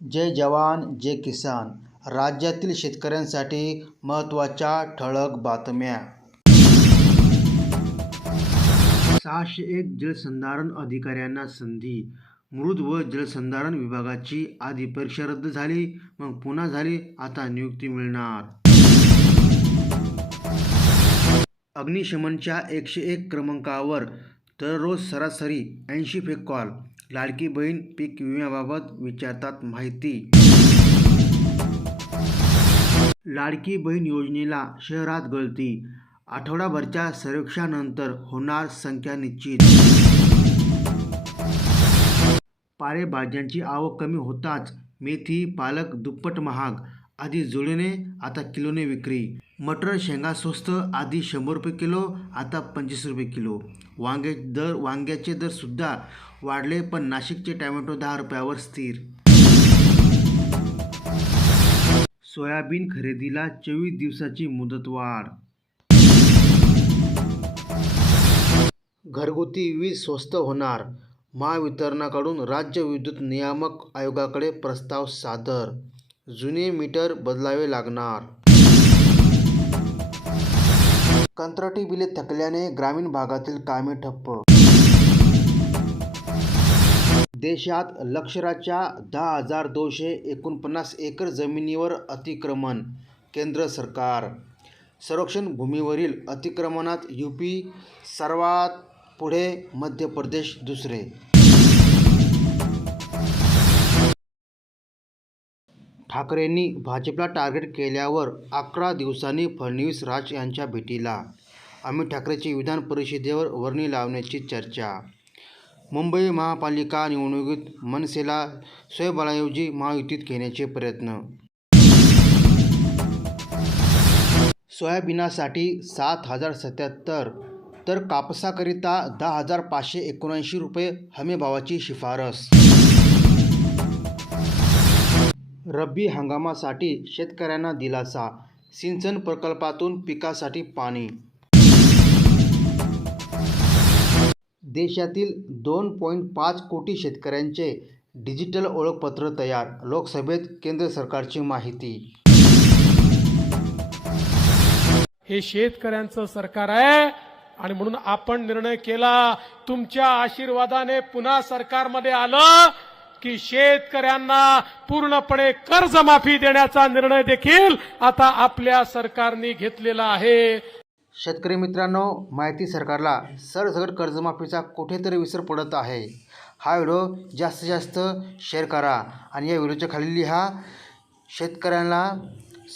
जय जवान जय किसान. राज्यातील शेतकऱ्यांसाठी महत्त्वाच्या ठळक बातम्या. सहाशे एक जलसंधारण अधिकाऱ्यांना संधी. मृद व जलसंधारण विभागाची आधी परीक्षा रद्द झाली मग पुन्हा झाली आता नियुक्ती मिळणार. अग्निशमनच्या एकशे एक क्रमांकावर दररोज सरासरी ऐंशी फेक कॉल. लाडकी बहीण पीक विम्याबाबत विचारतात माहिती. लाडकी बहीण योजनेला शहरात गळती आठवडाभरच्या सर्वेक्षणानंतर होणार संख्या निश्चित. पालेभाज्यांची आवक कमी होताच मेथी पालक दुप्पट महाग आधी जुळीने आता किलोने विक्री. मटर शेंगा स्वस्त आधी शंभर रुपये किलो आता पंचवीस रुपये किलो. वांगे दर वांग्याचे दर सुद्धा वाढले पण नाशिकचे टॅमॅटो दहा रुपयावर स्थिर. सोयाबीन खरेदीला चोवीस दिवसाची मुदतवाढ घरगुती वीज स्वस्त होणार महावितरणाकडून राज्य विद्युत नियामक आयोगाकडे प्रस्ताव सादर जुने मीटर बदलावे लागणार. कंत्राटी बिले थकल्याने ग्रामीण भागातील कामे ठप्प. देशात लष्कराच्या दहा हजार दोनशे एकोणपन्नास एकर जमिनीवर अतिक्रमण केंद्र सरकार. संरक्षण भूमीवरील अतिक्रमणात यू पी सर्वात पुढे मध्य प्रदेश दुसरे. ठाकरेंनी भाजपला टार्गेट केल्यावर अकरा दिवसांनी फडणवीस राज यांच्या भेटीला. अमित ठाकरेची विधान परिषदेवर वर्णी लावण्याची चर्चा. मुंबई महापालिका निवडणुकीत मनसेला स्वयंबळाऐवजी महायुतीत घेण्याचे प्रयत्न. सोयाबीनासाठी सात हजार सत्याहत्तर तर कापसाकरिता दहा हजार पाचशे एकोणऐंशी रुपये हमीभावाची शिफारस. रब्बी हंगामासाठी शेतकऱ्यांना दिलासा सिंचन प्रकल्पातून पिकासाठी पाणी. देशातील दोन पॉईंट पाच कोटी शेतकऱ्यांचे डिजिटल ओळखपत्र तयार लोकसभेत केंद्र सरकारची माहिती. हे शेतकऱ्यांचं सरकार आहे आणि म्हणून आपण निर्णय केला तुमच्या आशीर्वादाने पुन्हा सरकारमध्ये आलं की शेतकऱ्यांना पूर्णपणे कर्जमाफी देण्याचा निर्णय देखील आता आपल्या सरकारने घेतलेला आहे. शेतकरी मित्रांनो माहिती सरकारला सरसकट कर्जमाफीचा कुठेतरी विसर पडत आहे. हा व्हिडिओ जास्तीत जास्त शेअर करा आणि या व्हिडिओच्या खाली लिहा शेतकऱ्यांना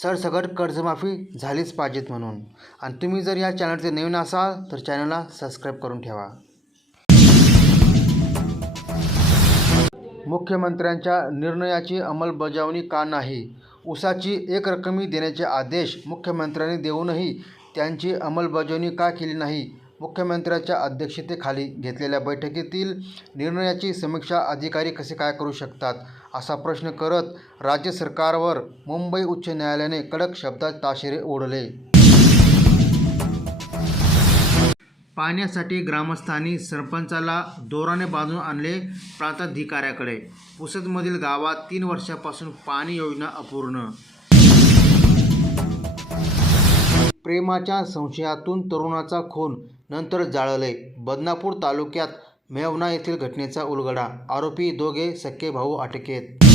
सरसकट कर्जमाफी झालीच पाहिजेत म्हणून. आणि तुम्ही जर या चॅनलचे नवीन असाल तर चॅनलला सबस्क्राईब करून ठेवा. मुख्यमंत्र्यांच्या निर्णयाची अंमलबजावणी का नाही? उसाची एकरकमी देण्याचे आदेश मुख्यमंत्र्यांनी देऊनही त्यांची अंमलबजावणी का केली नाही? मुख्यमंत्र्यांच्या अध्यक्षतेखाली घेतलेल्या बैठकीतील निर्णयाची समीक्षा अधिकारी कसे काय करू शकतात? असा प्रश्न करत राज्य सरकारवर मुंबई उच्च न्यायालयाने कडक शब्दात ताशेरे ओढले. पाण्यासाठी ग्रामस्थांनी सरपंचाला दोराने बांधून आणले प्रांताधिकाऱ्याकडे. पुसदमधील गावात तीन वर्षापासून पाणी योजना अपूर्ण. प्रेमाच्या संशयातून तरुणाचा खून नंतर जाळले. बदनापूर तालुक्यात मेवना येथील घटनेचा उलगडा. आरोपी दोघे सख्खे भाऊ अटकेत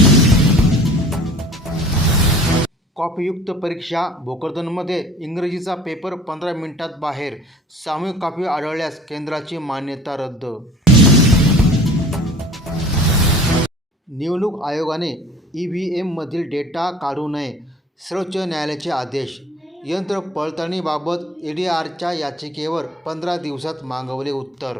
कॉफीयुक्त परीक्षा भोकरदनमध्ये इंग्रजीचा पेपर पंधरा मिनिटात बाहेर. सामूहिक कॉपी आढळल्यास केंद्राची मान्यता रद्द. निवडणूक आयोगाने ई व्ही एममधील डेटा काढू नये सर्वोच्च न्यायालयाचे आदेश. यंत्र पडताळणीबाबत ए डी आरच्या याचिकेवर पंधरा दिवसात मागवले उत्तर.